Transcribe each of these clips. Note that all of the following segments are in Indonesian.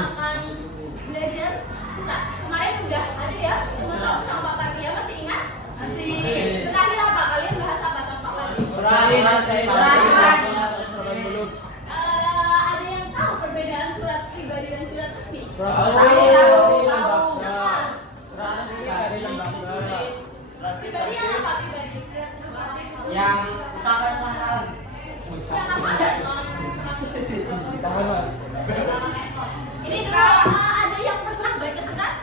akan belajar surat. Kemarin udah ada ya, cuma satu sama Pak Kardia, masih ingat? Masih. Terakhir apa? Kalian bahas apa sama Pak Kardia? Ada yang tahu perbedaan surat pribadi dan surat resmi? Pribadi yang apa pribadi? Yang ucapan mahal. Yang apa? Ini dulu ada yang pernah baca surat?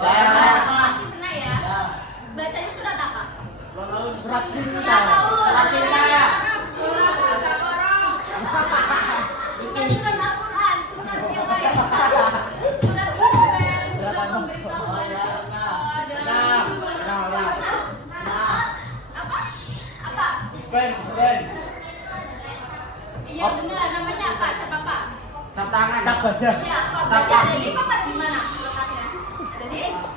Pasti pernah ya. Bacanya surat apa? Surat cinta. Nggak tahu. Surat cinta. Surat Al-Baqarah. Bukan surat Al-Quran, surat yang lain. Surat Ismail, surat pemberitahuan. Apa? Apa? Iya benar, namanya apa? Cap apa? Cap tangan. Cap baja. Iya, kok baca ada di papan di mana letaknya? Ada di atas.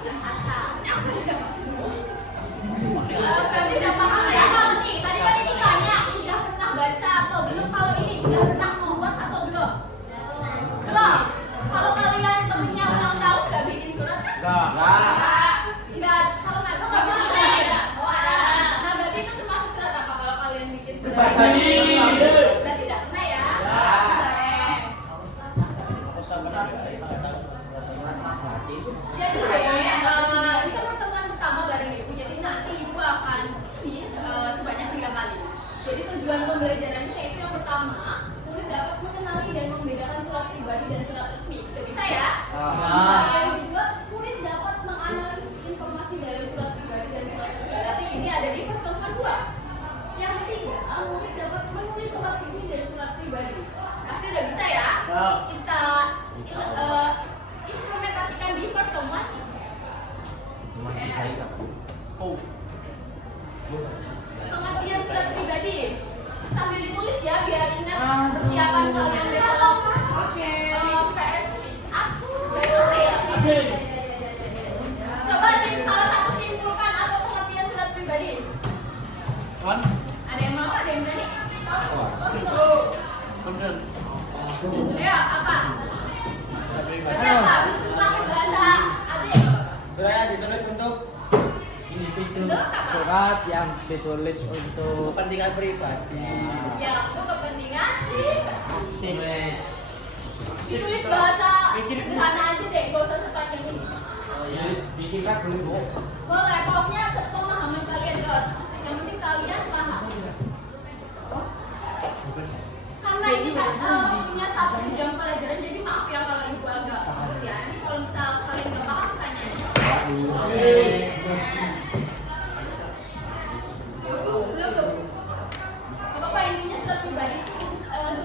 Berarti udah paham ya kalau nih. Tadi kan ini tanya udah pernah baca atau belum? Kalau ini udah pernah membuat atau belum? Belum. Kalau kalian temennya ulang tahun nggak bikin surat kan? Nggak. Kalau nggak tahu nggak bisa ya. Oh ada. Nah berarti itu termasuk surat apa kalau kalian bikin surat? Berarti nggak pernah ya? Jadi ini kan pertemuan pertama bareng ibu. Jadi nanti ibu akan sebanyak 3 kali. Jadi tujuan pembelajarannya yaitu yang pertama, murid dapat mengenali dan membedakan surat pribadi dan surat resmi. Udah bisa ya? Yang kedua, murid dapat menganalisis informasi dalam surat pribadi dan surat resmi. Berarti ini ada di pertemuan 2. Yang ketiga, murid dapat menulis surat resmi dan surat pribadi. Pasti udah bisa ya? Kita implementasikan di pertemuan ini. Pengertian surat pribadi sambil ditulis ya biar ingat persiapan kalian besok. PS aku ya. Coba salah satu simpulkan apa pengertian surat pribadi. Ada yang mau? Ada yang berani? Ya apa? Berarti apa? Pakai bahasa adik. Ditulis untuk Surat yang ditulis untuk kepentingan pribadi. Ya, untuk kepentingan pribadi. Ditulis bahasa Bikin. sederhana aja deh, gak usah sepanjang ini. bikin kan boleh bu. Boleh, pokoknya sepemahaman kalian doang. Yang penting kalian paham. Karena ini kan punya 1 jam pelajaran, jadi maaf ya kalau ibu agak ribet ya. Ini kalau misal kalian nggak paham, tanya aja. Apa intinya surat pribadi itu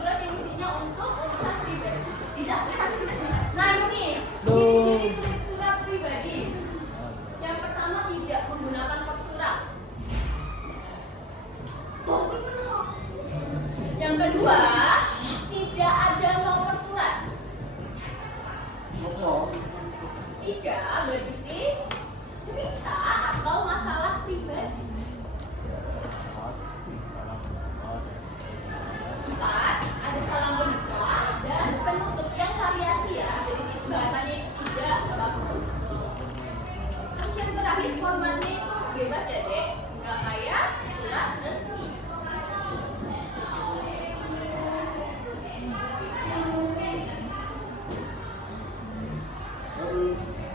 surat yang isinya untuk urusan pribadi. Tidak. Nah ini ciri-ciri surat pribadi. Yang pertama tidak menggunakan kod surat. Yang kedua tidak ada nomor surat. 3 berisi cerita atau masalah pribadi. 4 ada salam pembuka dan penutup yang variasi ya. Jadi bahasanya itu tidak baku. Terus yang terakhir formatnya itu bebas ya dek, nggak kayak surat resmi.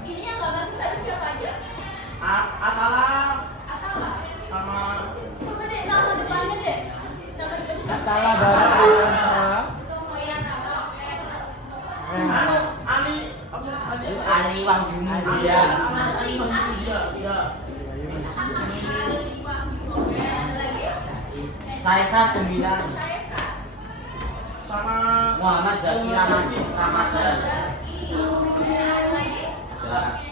Ini yang nggak masuk tadi siapa aja? Atala Atala. Coba deh nama depannya deh. Nama depannya siapa? Atala dari Atala. Oh iya Atala. Ali Wahyuni dia. Ali Wahyu. Oke, ada lagi? Saesa 9. Saesa. Sama Muhammad Zaki Ramadan. Zaki. Oke, ada lagi? Zaki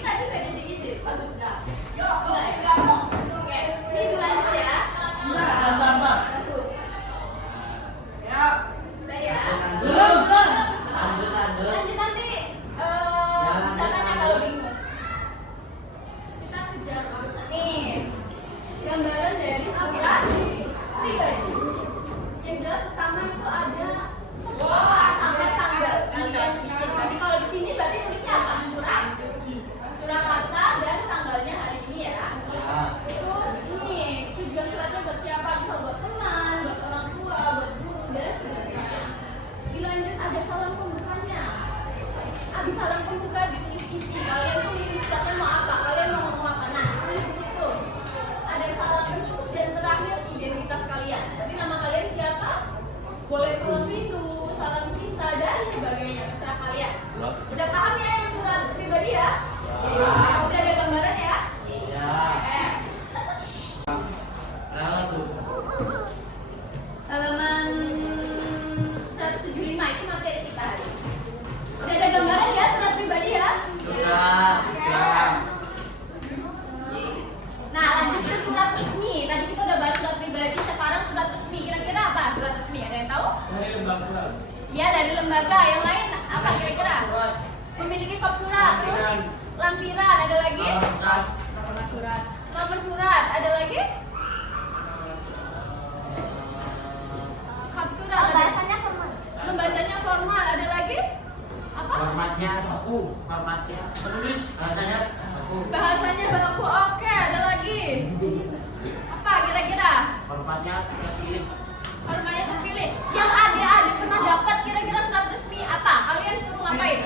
tadi nggak jadi izin. Enggak ya? Oke, ini lanjut ya. Tambah. Ya, udah ya. Belum. Lanjut nanti bisa tanya kalau bingung. Kita kejar nih gambaran dari surat pribadi. Yang jelas pertama itu ada sampai tanggal kalian isi. Berarti kalau di sini berarti tulisnya apa? Surakarta dan tanggalnya hari ini ya. Terus ini tujuan suratnya buat siapa? Bisa buat teman, buat orang tua, buat guru dan sebagainya. Dilanjut ada salam pembukanya. Habis salam pembuka ditulis isi. Kalian tuh ngirim suratnya mau apa? Kalian mau ngomong apa? Nah, ditulis di situ. Ada salam penutup dan terakhir identitas kalian. Tadi nama kalian siapa? Boleh salam rindu, salam cinta dan sebagainya. Terserah kalian. Udah paham ya yang surat pribadi ya? Udah ada gambaran ya? Ya. Berapa tuh? Halaman 175 itu materi kita hari ini. Udah ada gambaran ya surat pribadi ya? Sudah. Ya. Nah, lanjut ke surat resmi. Tadi kita udah bahas surat pribadi, sekarang surat resmi. Kira-kira apa surat resmi? Ada yang tahu? Iya, dari lembaga. Yang lain apa kira-kira? Memiliki kop surat, terus lampiran, ada lagi? Nomor surat, ada lagi? Kop surat. Bahasanya formal. Membacanya formal, ada lagi? Apa? Formatnya baku. Formatnya penulis bahasanya baku. Bahasanya baku, oke, ada lagi? Apa kira-kira? Formatnya terpilih. Formalnya terpilih. Yang adik-adik pernah dapat kira-kira surat resmi apa? Kalian suruh ngapain?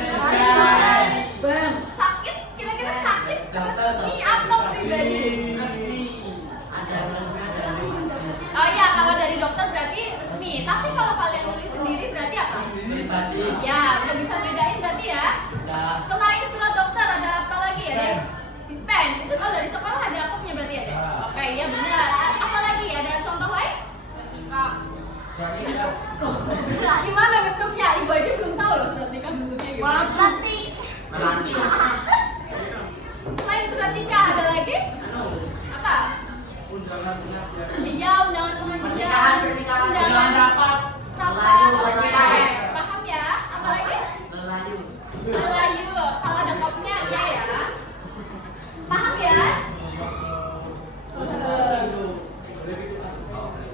Sakit? Kira-kira sakit resmi atau pribadi? Ada yang resmi, ada yang resmi. Oh iya, kalau dari dokter berarti resmi. Tapi kalau kalian nulis sendiri berarti apa? Pribadi. Ya, udah bisa bedain berarti ya. Sudah. Selain surat dokter ada apa lagi ya? Dispen. Itu kalau dari sekolah ada akupnya berarti ya? Oke, iya benar. Apa lagi? Ada contoh lain? Gimana bentuknya? Ibu aja belum tahu loh surat nikah bentuknya gimana. Latih. Melantik. Selain surat nikah ada lagi? Apa? Iya, undangan pengajian, undangan rapat, oke. Paham ya? Apa lagi? Lelayu. Melayu, kalau ada kopnya iya ya. Paham ya?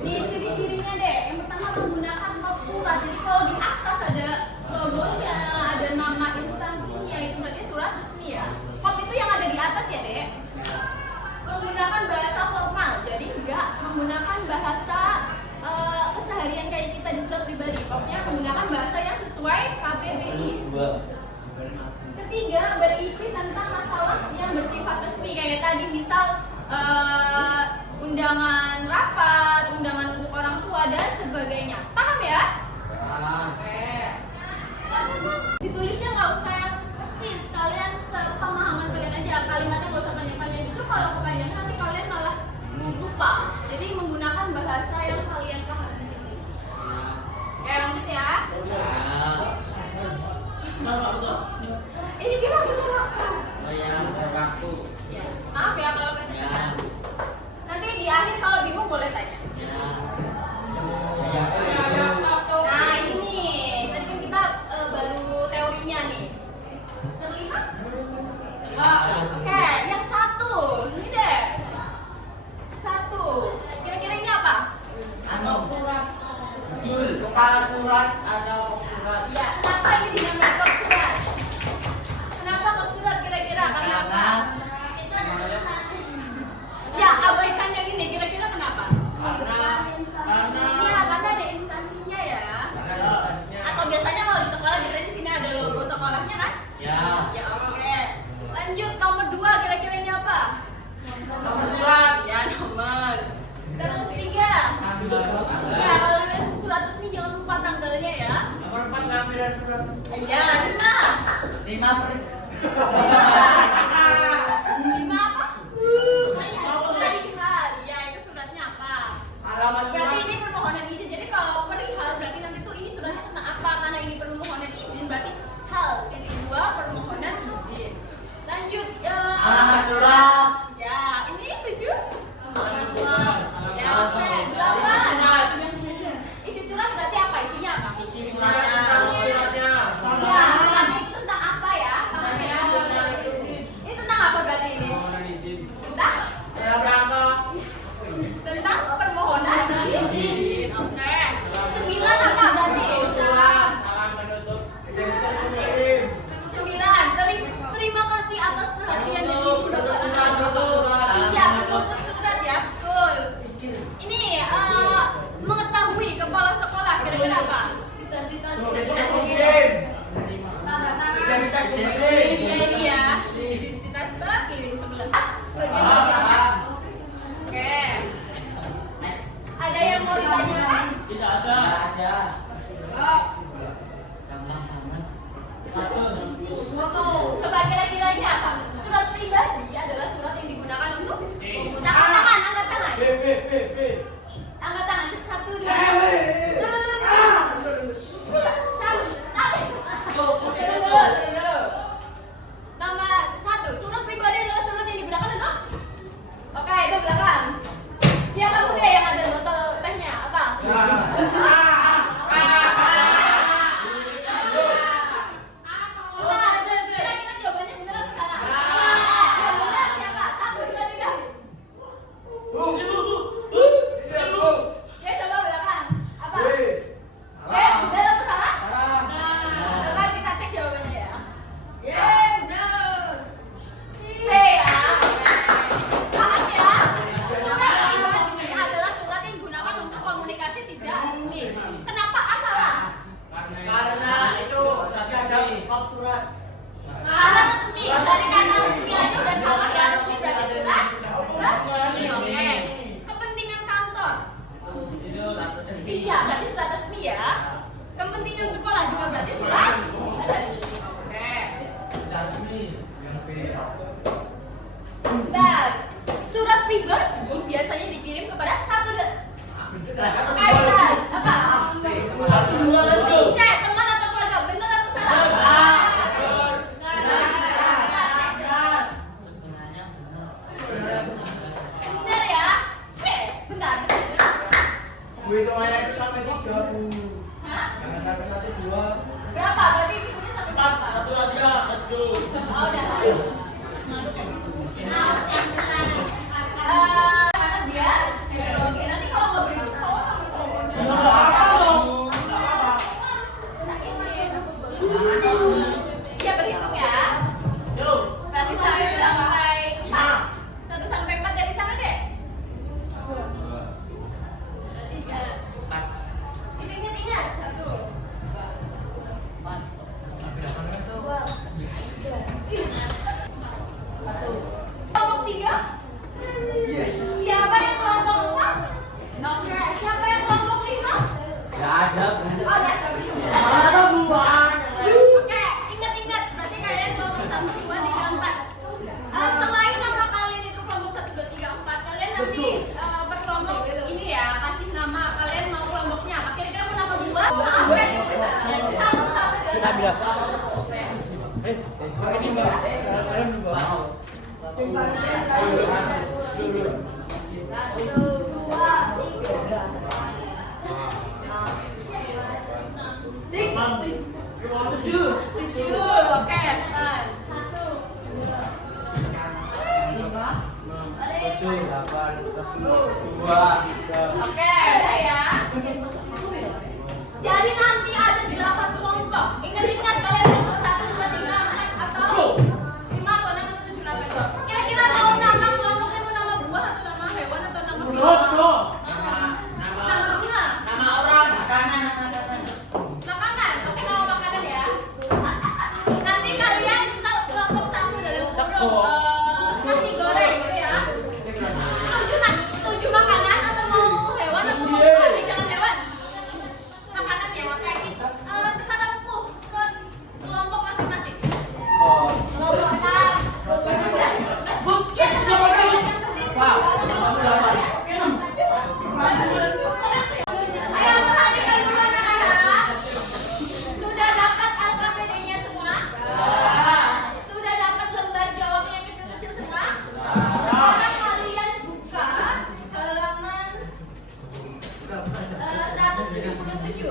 Nih ciri-cirinya deh. Yang pertama menggunakan kop surat. Jadi kalau di atas ada logonya, ada nama instansinya, itu berarti surat resmi ya. Kop itu yang ada di atas ya, Dek. Menggunakan bahasa formal. Jadi enggak menggunakan bahasa keseharian kayak kita di surat pribadi. Kopnya menggunakan bahasa yang sesuai KBBI. Ketiga, berisi tentang masalah yang bersifat resmi kayak tadi, misal undangan rapat, undangan untuk orang tua dan sebagainya. Paham ya? Oke. Ditulisnya nggak usah yang persis, kalian sepemahaman kalian aja. Kalimatnya nggak usah panjang-panjang. Justru kalau kepanjangan nanti kalian malah lupa. Jadi menggunakan bahasa yang kalian paham di sini. Oke, lanjut ya. Ini kita waktu. Oh ya, berlaku. Ya, maaf ya kalau kecepatan. Nanti di akhir kalau bingung boleh tanya. Nah ini nih, tadi kan kita baru teorinya nih. Terlihat? Oke, yang satu, ini deh. Satu, kira-kira ini apa? Surat. Judul kepala surat atau surat. Iya, kenapa ini dinamakan kop surat? Kenapa kop surat kira-kira? Karena apa? Itu ada tulisan. Ya, abaikan yang ini, kira-kira kenapa? Karena Iya, karena ada instansinya ya. Atau biasanya kalau di sekolah biasanya di sini ada logo sekolahnya kan? ya. Ya oke. Lanjut nomor 2, kira-kira ini apa? Nomor surat. Ya nomor. Terus 3. Ya kalau lihat surat resmi jangan lupa tanggalnya ya. Nomor 4 lampiran surat. Ya 5. 5 per 5 apa? Perihal. Ya itu suratnya apa? alamat Berarti surat. ini permohonan izin. Jadi kalau perihal berarti nanti tuh ini suratnya tentang apa? Karena ini permohonan izin berarti hal. Titik 2 permohonan izin. Lanjut. Alamat surat. Ya ini 7. Alamat surat. Ya oke. 8. Isi surat berarti apa? Isinya apa? Isi suratnya. Ya, suratnya itu tentang apa ya? Paham ya? Ini Identitas ini ya. Identitas bawah kirim sebelah sebelah. Oke. Ada yang mau ditanyakan? Tidak ada. Oh. Satu. Coba kira-kiranya apa? Surat pribadi adalah surat yang digunakan untuk angkat tangan. Angkat tangan. Satu, dua. Nomor satu, surat pribadi adalah surat yang digunakan untuk? Oke, itu belakang. Ya kamu deh yang ada botol tehnya apa? Kira-kira jawabannya benar atau salah? Yang benar siapa? Satu, dua, tiga. Ya coba belakang. Apa? Benar atau salah? Coba kita cek jawabannya ya. Benar. Ya. Paham ya? Surat pribadi adalah surat yang digunakan untuk komunikasi tidak resmi. Kenapa A salah? Karena itu ada kop surat. Karena resmi. Dari kata resmi aja udah salah ya. Resmi berarti surat resmi. Oke. Kepentingan kantor. Iya, berarti surat resmi ya. Kepentingan sekolah juga berarti surat resmi. Oke. Dan surat pribadi biasanya dikirim kepada satu apa? Satu, dua, let's go. Cek teman atau keluarga, benar atau salah? Benar ya? Cek, bentar. Gue itu ayat itu sampai 3 Bu. Hah? Jangan sampai nanti 2. Berapa? Berarti hitungnya sampai berapa? Satu aja, let's go. Oh, udah. Karena biar heterogen. Nanti kalau nggak berhitung, kalau sampai sombong. Ya, nggak apa-apa dong. Ya berhitung ya. Yuk. 1 sampai 4. 1 sampai 4 dari sana deh. 3. Itu ingat. 1. 2. 1. Kelompok 3. Yes. Siapa yang kelompok 4? Oke. Siapa yang kelompok 5? Nggak ada. Oh, ya, sampai 2. Ada buah. Oke, ingat. Berarti kalian kelompok 1, 2, 3, 4. Selain nama kalian itu kelompok 1, 2, 3, 4, kalian nanti per kelompok ini ya kasih nama kalian mau kelompoknya apa? Kira-kira mau nama 2? Sampai 1 sampai Kita bilang. Ini mbak. Kalian dua. Tujuh. Oke, kan. 1, 2, 3. Oke, udah ya. Jadi nanti ada 8 kelompok. Ingat kalian kelompok 1, 2, 3, 4 atau 5 atau 6 atau 7, 8. Kira-kira mau nama kelompoknya mau nama buah atau nama hewan atau nama Terus dong. Nama bunga. Nama orang. Makanan. Oke, nama makanan ya. Nanti kalian misal kelompok 1 dalam kurung nasi goreng gitu ya. Setuju makanan atau mau hewan atau mau buah? Jangan hewan. Makanan ya, oke. Sekarang move ke kelompok masing-masing. Kelompok 6. Ya, teman-teman yang penting. Ayo perhatikan dulu anak-anak. Sudah dapat LKPD-nya semua? Sudah dapat lembar jawabnya yang kecil-kecil semua? Sekarang kalian buka halaman 177.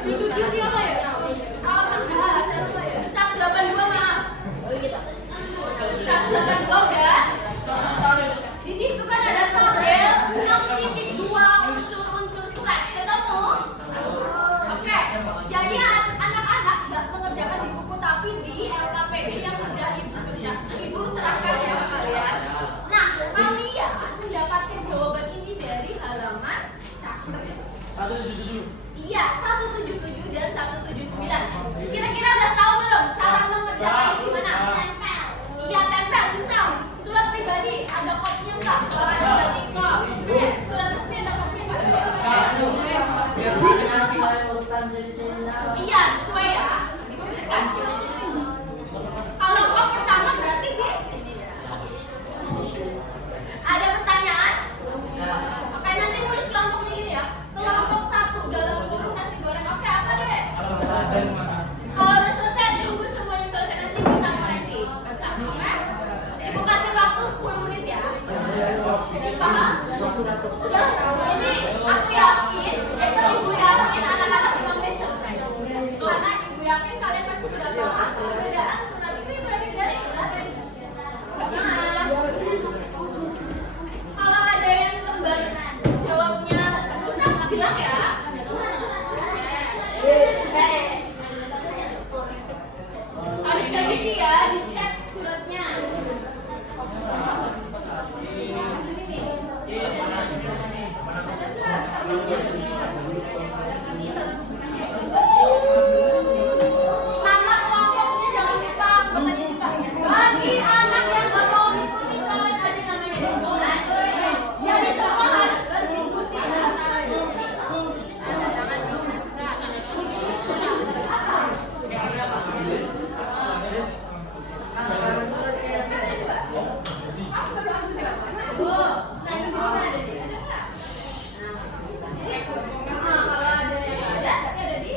77 siapa ya? Halaman 182 maaf. 182 udah? Di situ kan ada tabel 6.2 unsur-unsur surat. Ketemu? Oke. Jadi anak-anak nggak mengerjakan di buku tapi di LKPD yang udah ibu serahkan ya ke kalian. Nah, kalian mendapatkan jawaban ini dari halaman 177. Iya, 177 dan 179. Kira-kira udah tahu belum cara mengerjakannya gimana? Tempel. Iya, tempel. Misal, surat pribadi ada kopnya nggak? Kalau ada berarti kop. Surat resmi ada kopnya nggak? Biar nanti saya urutan jadi. Iya, sesuai ya. Diberikan. Kalau kop pertama berarti di sini. Ada pertanyaan? Oke, nanti nulis kelompoknya gini ya. Kelompok 1 dalam kurung nasi goreng. Oke, apa deh? Kalau udah selesai, tunggu semuanya selesai nanti bisa koreksi. Bisa, oke? Ibu kasih waktu 10 menit ya. Paham? Ya, ini aku yakin, ibu yakin anak-anak 5 menit selesai. Karena ibu yakin kalian pasti sudah paham perbedaan surat pribadi dan surat resmi. Paham? Kalau ada yang tebak jawabnya rusak, bilang ya. Harus teliti ya, dicek suratnya. Nama kelompoknya jangan lupa anggotanya juga. Bagi anak yang nggak mau diskusi, coret aja namanya. Jadi semua harus berdiskusi. Kalau ada yang nggak ada, tapi ada di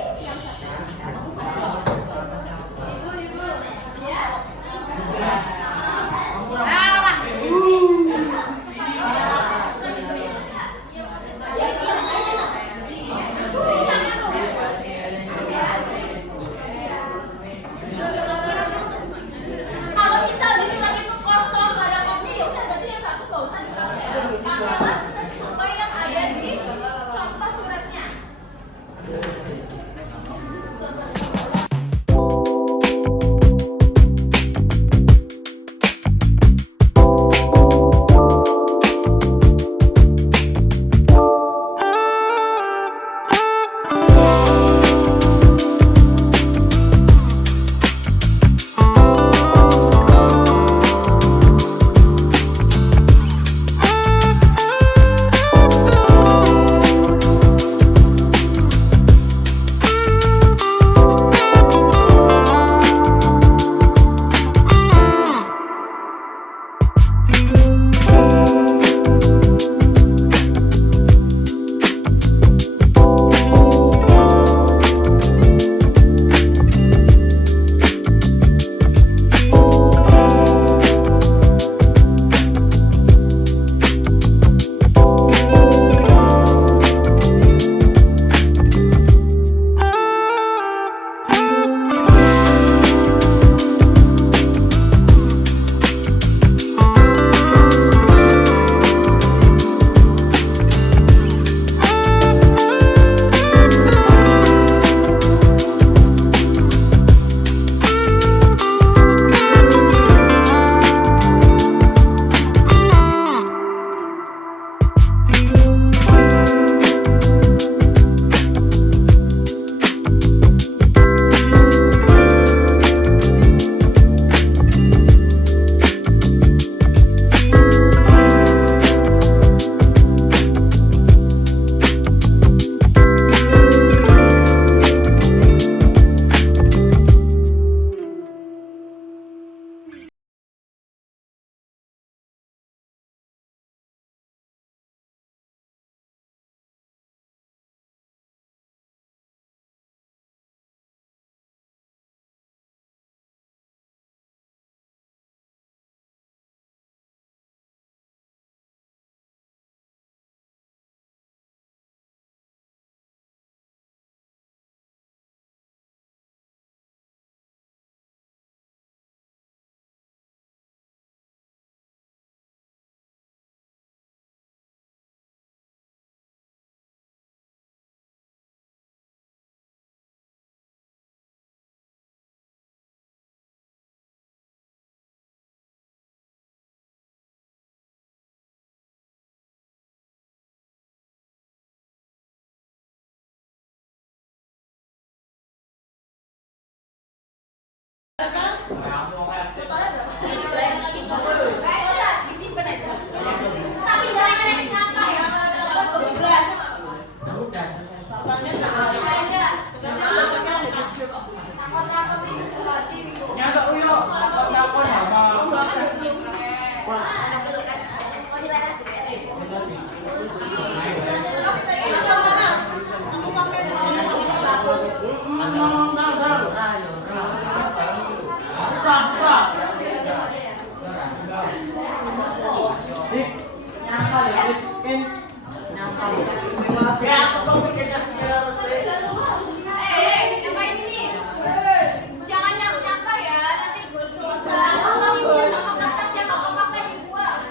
Totalnya berapa? Disimpan aja. Tapi jangan nyapa ya. Dapat 12. Ya udah. Nyata uyo. Takon sama. Nyangkal ya, Ken. Nyangkal. Ya, aku tuh mikirnya segala resik. Ngapain ini? Jangan nyangka ya, nanti dosa. Kalau dia sama kertas yang nggak kepake dibuang.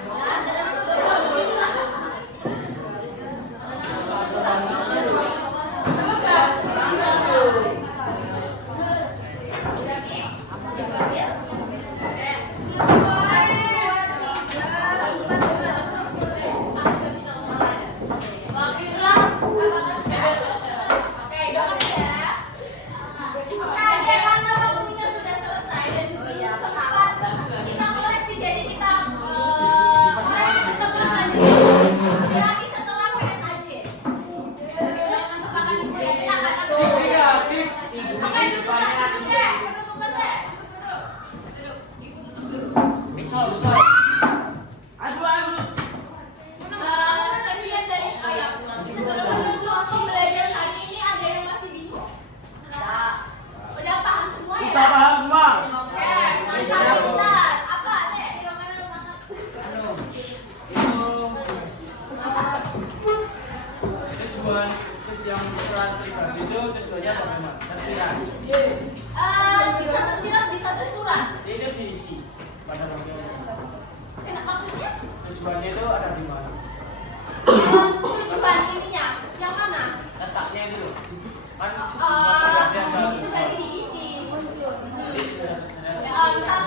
Sekian dari saya. Sebelum pembelajaran hari ini ada yang masih bingung? Udah paham semua ya? Kita paham semua. Oke, mantap pintar. Apa deh? Tujuan yang surat pribadi itu tujuannya bagaimana? Tersirat. Bisa tersirat, bisa tersurat. Ini diisi pada bagian isi. Maksudnya? Tujuannya itu ada di mana? Tujuan ininya, yang mana? Letaknya itu kan Itu tadi diisi. Misal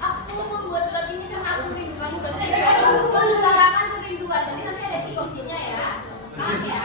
aku membuat surat ini karena aku rindu kamu. Berarti itu untuk mengutarakan kerinduan. Jadi nanti ada isinya ya. Paham ya?